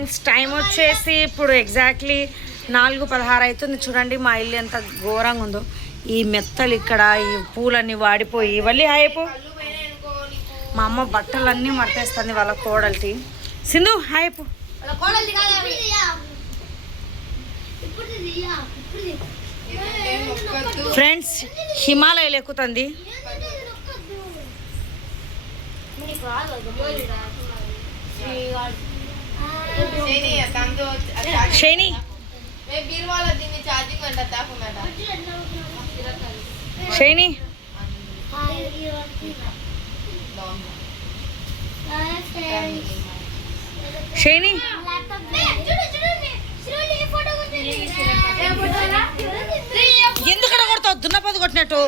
Friends, time వచ్చేసి ఇప్పుడు exactly 4:16 అవుతుంది. చూడండి మా ఇల్లు ఎంత ఘోరంగా ఉందో. ఈ మెత్తలు ఇక్కడ, ఈ పూలన్నీ వాడిపోయి వల్లి హాయిపో. మా అమ్మ బట్టలన్నీ మడతేస్తుంది వాళ్ళ కోడలికి. సింధు హాయిపో. ఫ్రెండ్స్, హిమాలయాలు ఎక్కుతుంది. శైని శైని శైని ఎందుకడ కొడతావు? దున్నపోతు కొట్టినట్టు.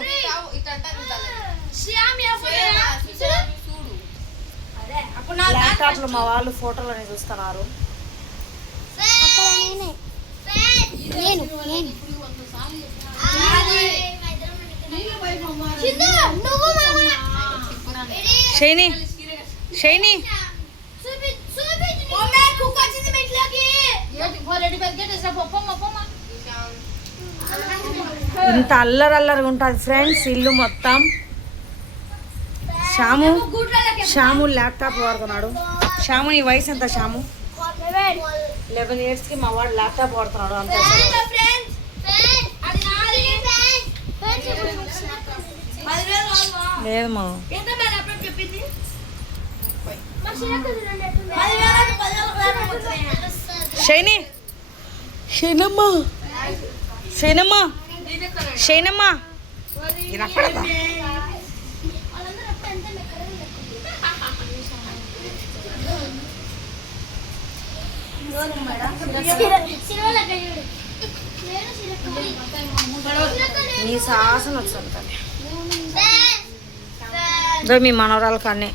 ల్యాప్టాప్లో మా వాళ్ళు ఫోటోలని చూస్తున్నారు. శైని శైని ఇంత అల్లరల్లరిగా ఉంటుంది ఫ్రెండ్స్ ఇల్లు మొత్తం. శ్యాము ల్యాప్టాప్ వాడుతున్నాడు. శ్యాము నీ వయసు ఎంత? శ్యాము 11 yearsకి మా వాడు ల్యాప్టాప్ వాడుతున్నాడు. అంత లేదమ్మా. శైని శైనమ్మా శైనమ్మా శైనమ్మా నీ సాహసం వచ్చింది మీ మనవరాలు కానీ